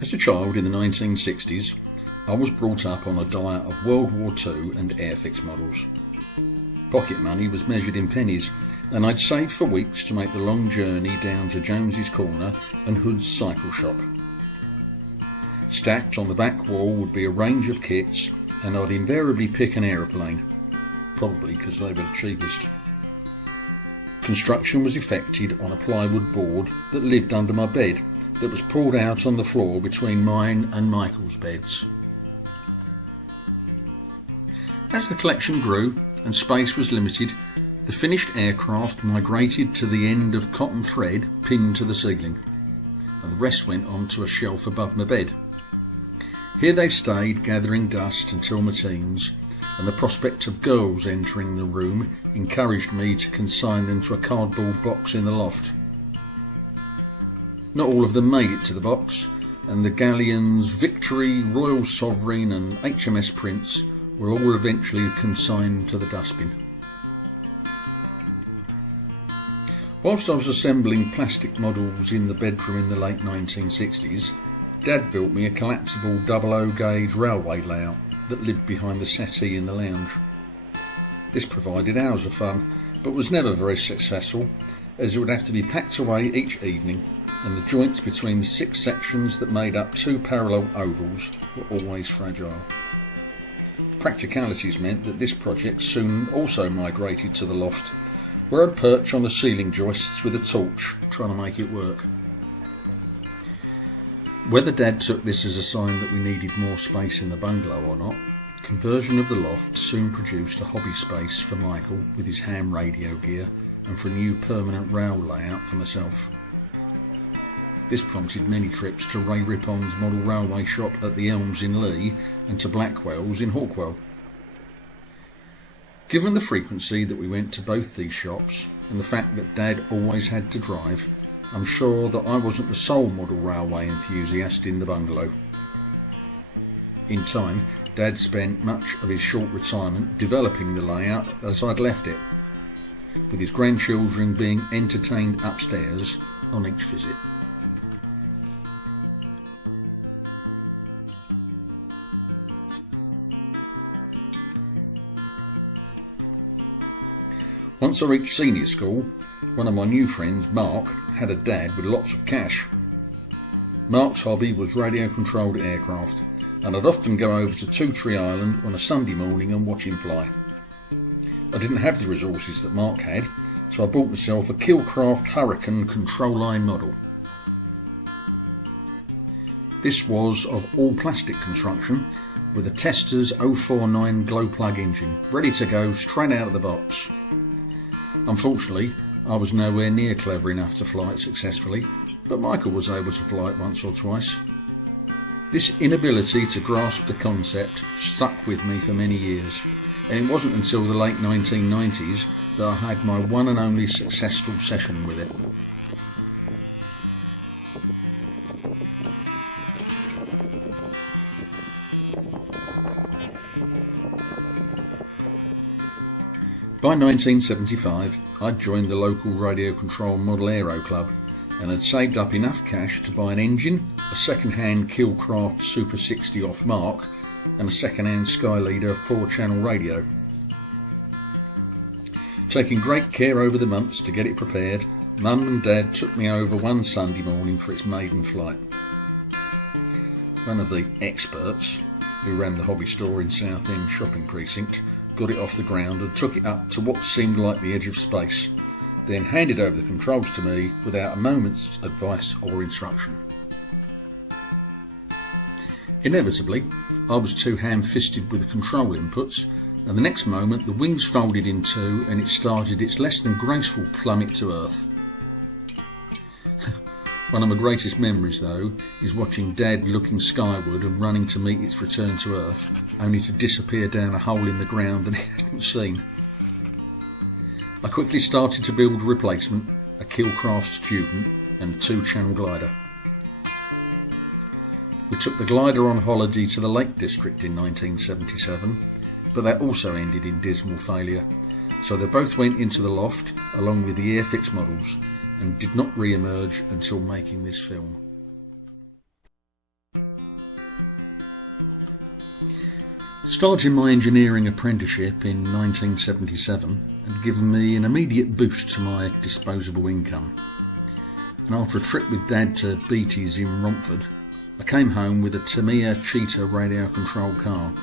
As a child in the 1960s, I was brought up on a diet of World War II and Airfix models. Pocket money was measured in pennies, and I'd save for weeks to make the long journey down to Jones's Corner and Hood's cycle shop. Stacked on the back wall would be a range of kits, and I'd invariably pick an aeroplane, probably because they were the cheapest. Construction was effected on a plywood board that lived under my bed, that was pulled out on the floor between mine and Michael's beds. As the collection grew and space was limited, the finished aircraft migrated to the end of cotton thread pinned to the ceiling, and the rest went onto a shelf above my bed. Here they stayed, gathering dust until my teens, and the prospect of girls entering the room encouraged me to consign them to a cardboard box in the loft. Not all of them made it to the box, and the galleons Victory, Royal Sovereign and HMS Prince were all eventually consigned to the dustbin. Whilst I was assembling plastic models in the bedroom in the late 1960s, Dad built me a collapsible 00 gauge railway layout that lived behind the settee in the lounge. This provided hours of fun, but was never very successful, as it would have to be packed away each evening, and the joints between the 6 sections that made up 2 parallel ovals were always fragile. Practicalities meant that this project soon also migrated to the loft, where I'd perch on the ceiling joists with a torch, trying to make it work. Whether Dad took this as a sign that we needed more space in the bungalow or not, conversion of the loft soon produced a hobby space for Michael with his ham radio gear, and for a new permanent rail layout for myself. This prompted many trips to Ray Rippon's model railway shop at the Elms in Lee and to Blackwell's in Hawkwell. Given the frequency that we went to both these shops and the fact that Dad always had to drive, I'm sure that I wasn't the sole model railway enthusiast in the bungalow. In time, Dad spent much of his short retirement developing the layout as I'd left it, with his grandchildren being entertained upstairs on each visit. Once I reached senior school, one of my new friends, Mark, had a dad with lots of cash. Mark's hobby was radio-controlled aircraft, and I'd often go over to Two Tree Island on a Sunday morning and watch him fly. I didn't have the resources that Mark had, so I bought myself a Killcraft Hurricane control line model. This was of all-plastic construction, with a Testor's 049 glow plug engine, ready to go straight out of the box. Unfortunately, I was nowhere near clever enough to fly it successfully, but Michael was able to fly it once or twice. This inability to grasp the concept stuck with me for many years, and it wasn't until the late 1990s that I had my one and only successful session with it. By 1975, I'd joined the local radio control model aero club and had saved up enough cash to buy an engine, a second-hand Killcraft Super 60 off Mark, and a second-hand Skyleader 4-channel radio. Taking great care over the months to get it prepared, Mum and Dad took me over one Sunday morning for its maiden flight. One of the experts, who ran the hobby store in Southend shopping precinct, got it off the ground and took it up to what seemed like the edge of space, then handed over the controls to me without a moment's advice or instruction. Inevitably, I was too ham-fisted with the control inputs, and the next moment the wings folded in two and it started its less than graceful plummet to earth. One of my greatest memories, though, is watching Dad looking skyward and running to meet its return to Earth, only to disappear down a hole in the ground that he hadn't seen. I quickly started to build a replacement, a Killcraft Student and a 2-channel glider. We took the glider on holiday to the Lake District in 1977, but that also ended in dismal failure, so they both went into the loft along with the Airfix models, and did not re-emerge until making this film. Starting my engineering apprenticeship in 1977 had given me an immediate boost to my disposable income. And after a trip with Dad to Beatty's in Romford, I came home with a Tamiya Cheetah radio-controlled car.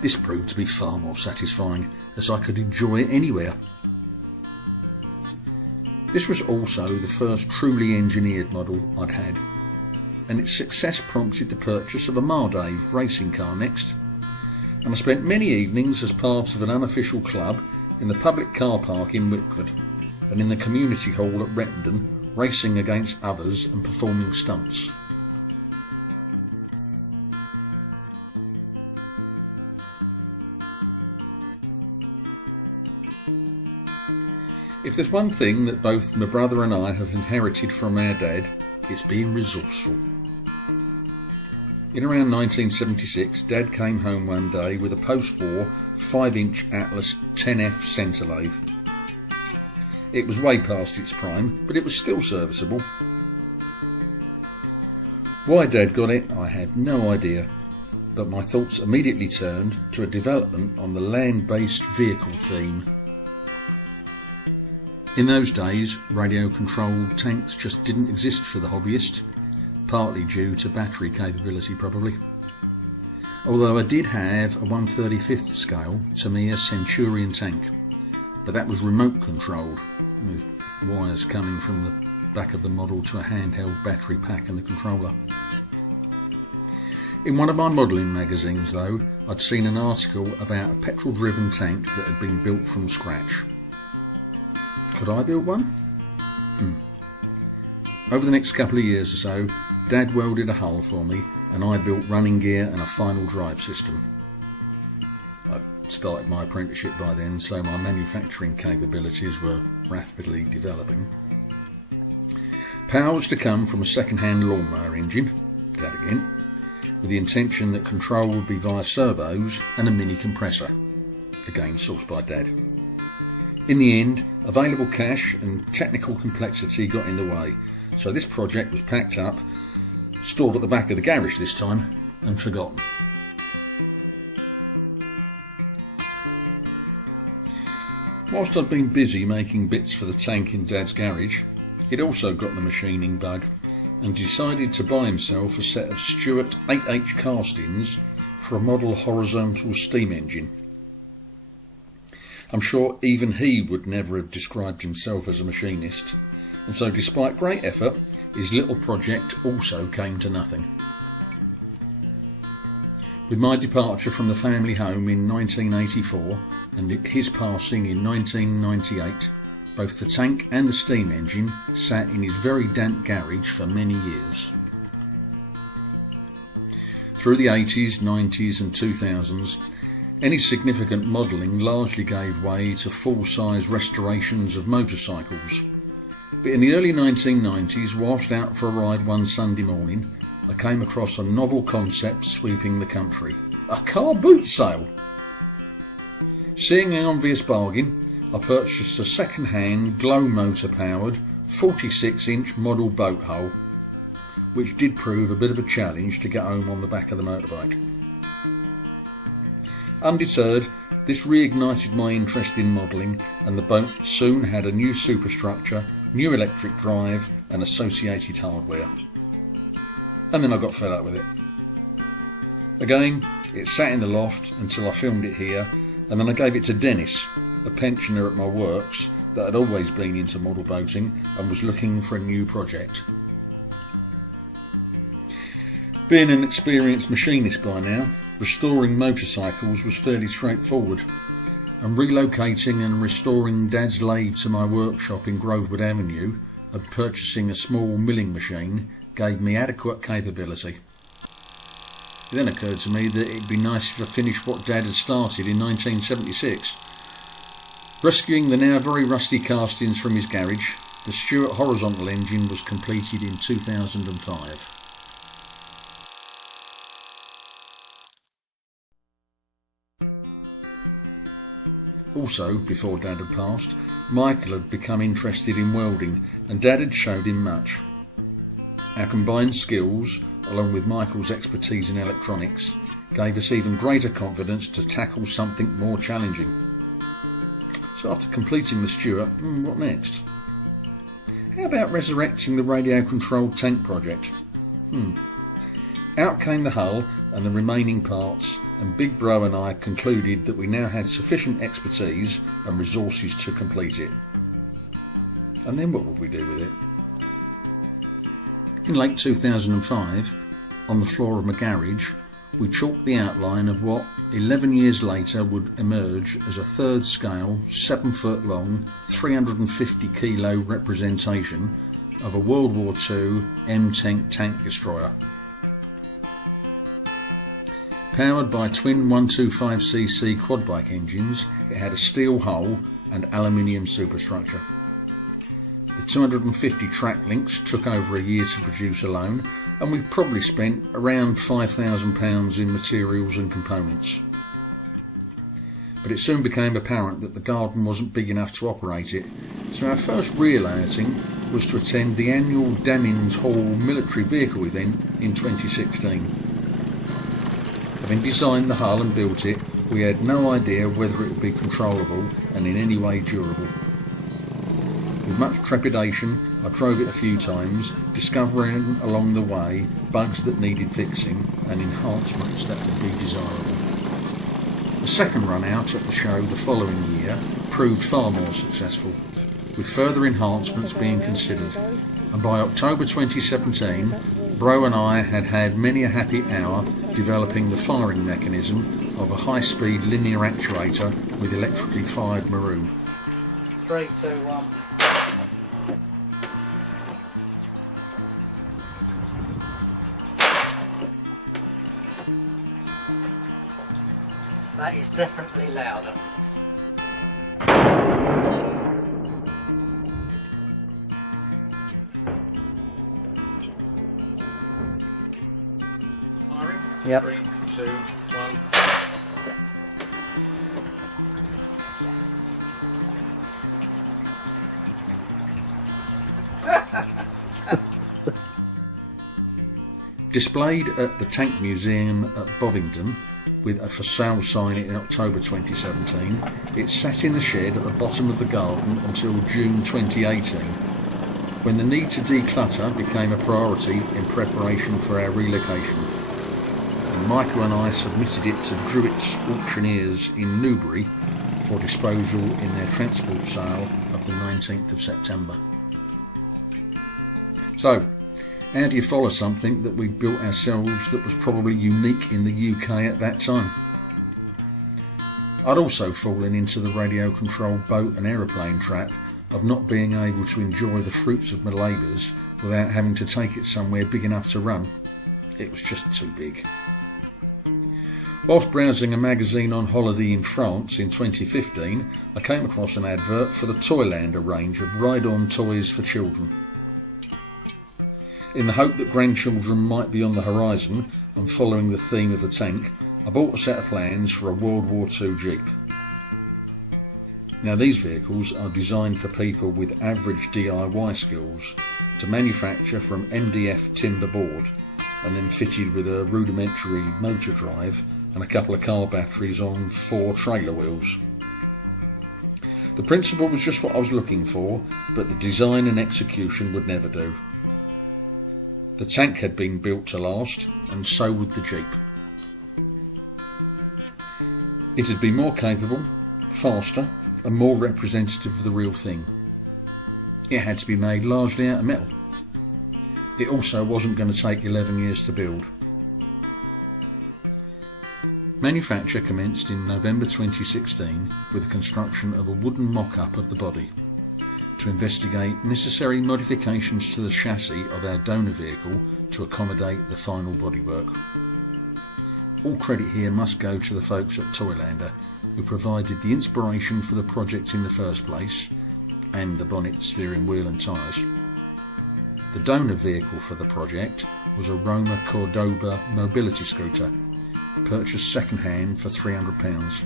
This proved to be far more satisfying, as I could enjoy it anywhere. This was also the first truly engineered model I'd had, and its success prompted the purchase of a Mardave racing car next, and I spent many evenings as part of an unofficial club in the public car park in Wickford and in the community hall at Rettendon, racing against others and performing stunts. If there's one thing that both my brother and I have inherited from our dad, it's being resourceful. In around 1976, Dad came home one day with a post-war 5-inch Atlas 10F centre lathe. It was way past its prime, but it was still serviceable. Why Dad got it, I had no idea, but my thoughts immediately turned to a development on the land-based vehicle theme. In those days, radio-controlled tanks just didn't exist for the hobbyist, partly due to battery capability probably. Although I did have a 1/35th scale Tamiya Centurion tank, but that was remote controlled, with wires coming from the back of the model to a handheld battery pack and the controller. In one of my modelling magazines though, I'd seen an article about a petrol-driven tank that had been built from scratch. Could I build one? Over the next couple of years or so, Dad welded a hull for me and I built running gear and a final drive system. I'd started my apprenticeship by then, so my manufacturing capabilities were rapidly developing. Power was to come from a second-hand lawnmower engine, Dad again, with the intention that control would be via servos and a mini compressor, again sourced by Dad. In the end, available cash and technical complexity got in the way, so this project was packed up, stored at the back of the garage this time, and forgotten. Whilst I'd been busy making bits for the tank in Dad's garage, he'd also got the machining bug and decided to buy himself a set of Stewart 8H castings for a model horizontal steam engine. I'm sure even he would never have described himself as a machinist, and so despite great effort, his little project also came to nothing. With my departure from the family home in 1984 and his passing in 1998, both the tank and the steam engine sat in his very damp garage for many years. Through the 80s, 90s and 2000s, any significant modelling largely gave way to full-size restorations of motorcycles. But in the early 1990s, whilst out for a ride one Sunday morning, I came across a novel concept sweeping the country. A car boot sale! Seeing an obvious bargain, I purchased a second-hand glow motor-powered 46-inch model boat hull, which did prove a bit of a challenge to get home on the back of the motorbike. Undeterred, this reignited my interest in modelling, and the boat soon had a new superstructure, new electric drive and associated hardware. And then I got fed up with it. Again, it sat in the loft until I filmed it here, and then I gave it to Dennis, a pensioner at my works that had always been into model boating and was looking for a new project. Being an experienced machinist by now, restoring motorcycles was fairly straightforward, and relocating and restoring Dad's lathe to my workshop in Grovewood Avenue and purchasing a small milling machine gave me adequate capability. It then occurred to me that it'd be nice if I finished what Dad had started in 1976. Rescuing the now very rusty castings from his garage, the Stewart horizontal engine was completed in 2005. Also, before Dad had passed, Michael had become interested in welding, and Dad had showed him much. Our combined skills, along with Michael's expertise in electronics, gave us even greater confidence to tackle something more challenging. So after completing the Stuart, what next? How about resurrecting the radio-controlled tank project? Out came the hull and the remaining parts, and Big Bro and I concluded that we now had sufficient expertise and resources to complete it. And then what would we do with it? In late 2005, on the floor of my garage, we chalked the outline of what 11 years later would emerge as a third scale, 7 foot long, 350 kilo representation of a World War II M10 tank destroyer. Powered by twin 125cc quad bike engines, it had a steel hull and aluminium superstructure. The 250 track links took over a year to produce alone, and we probably spent around £5,000 in materials and components. But it soon became apparent that the garden wasn't big enough to operate it, so our first real outing was to attend the annual Damins Hall military vehicle event in 2016. Having designed the hull and built it, we had no idea whether it would be controllable and in any way durable. With much trepidation, I drove it a few times, discovering along the way bugs that needed fixing and enhancements that would be desirable. The second run out at the show the following year proved far more successful, with further enhancements being considered, and by October 2017, Bro and I had had many a happy hour developing the firing mechanism of a high-speed linear actuator with electrically fired maroon. 3, 2, 1. That is definitely louder. Firing? Yep. 3, 2, 1. Displayed at the Tank Museum at Bovingdon with a for sale sign in October 2017, it sat in the shed at the bottom of the garden until June 2018, when the need to declutter became a priority in preparation for our relocation. And Michael and I submitted it to Druitt's auctioneers in Newbury for disposal in their transport sale of the 19th of September. So, how do you follow something that we built ourselves that was probably unique in the UK at that time? I'd also fallen into the radio-controlled boat and aeroplane trap of not being able to enjoy the fruits of my labours without having to take it somewhere big enough to run. It was just too big. Whilst browsing a magazine on holiday in France in 2015, I came across an advert for the Toylander range of ride-on toys for children. In the hope that grandchildren might be on the horizon and following the theme of the tank, I bought a set of plans for a World War II Jeep. Now these vehicles are designed for people with average DIY skills to manufacture from MDF timber board and then fitted with a rudimentary motor drive and a couple of car batteries on 4 trailer wheels. The principle was just what I was looking for, but the design and execution would never do. The tank had been built to last, and so would the Jeep. It had been more capable, faster, and more representative of the real thing. It had to be made largely out of metal. It also wasn't going to take 11 years to build. Manufacture commenced in November 2016 with the construction of a wooden mock-up of the body, to investigate necessary modifications to the chassis of our donor vehicle to accommodate the final bodywork. All credit here must go to the folks at Toylander, who provided the inspiration for the project in the first place, and the bonnet, steering wheel and tyres. The donor vehicle for the project was a Roma Cordoba mobility scooter, purchased second-hand for £300.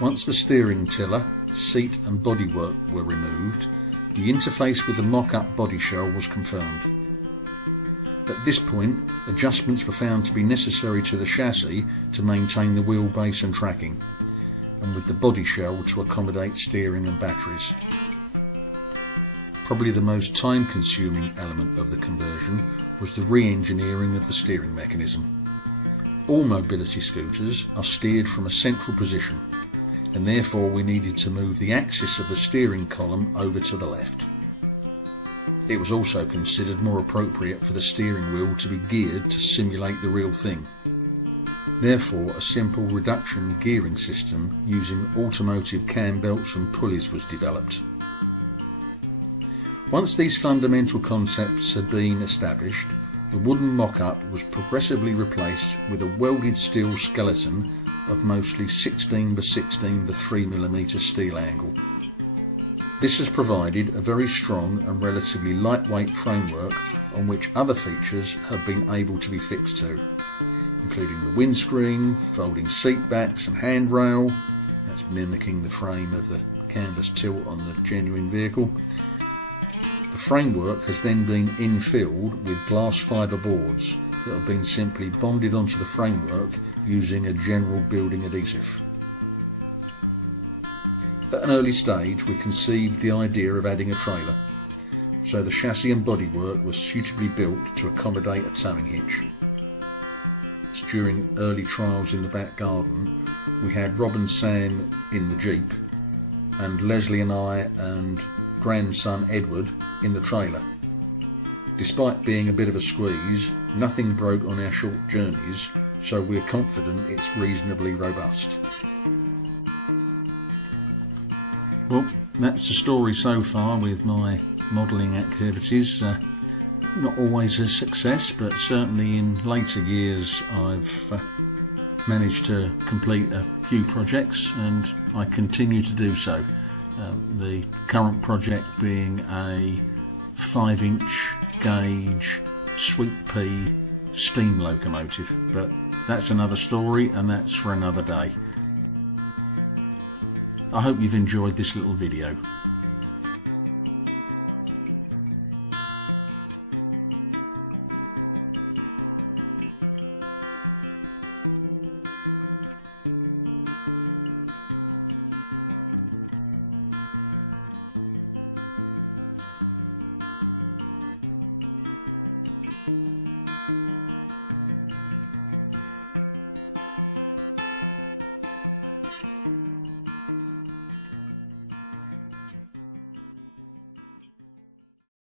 Once the steering tiller, seat and bodywork were removed, the interface with the mock-up body shell was confirmed. At this point, adjustments were found to be necessary to the chassis to maintain the wheelbase and tracking, and with the body shell to accommodate steering and batteries. Probably the most time-consuming element of the conversion was the re-engineering of the steering mechanism. All mobility scooters are steered from a central position, and therefore we needed to move the axis of the steering column over to the left. It was also considered more appropriate for the steering wheel to be geared to simulate the real thing. Therefore, a simple reduction gearing system using automotive cam belts and pulleys was developed. Once these fundamental concepts had been established, the wooden mock-up was progressively replaced with a welded steel skeleton of mostly 16 by 16 by 3mm steel angle. This has provided a very strong and relatively lightweight framework on which other features have been able to be fixed to, including the windscreen, folding seat backs and handrail, that's mimicking the frame of the canvas tilt on the genuine vehicle. The framework has then been infilled with glass fibre boards that have been simply bonded onto the framework using a general building adhesive. At an early stage we conceived the idea of adding a trailer, so the chassis and bodywork was suitably built to accommodate a towing hitch. During early trials in the back garden, we had Rob and Sam in the Jeep, and Leslie and I and grandson Edward in the trailer. Despite being a bit of a squeeze, nothing broke on our short journeys, so we're confident it's reasonably robust. Well, that's the story so far with my modelling activities. Not always a success, but certainly in later years I've managed to complete a few projects, and I continue to do so. The current project being a 5-inch gauge sweet pea steam locomotive, but that's another story and that's for another day. I hope you've enjoyed this little video.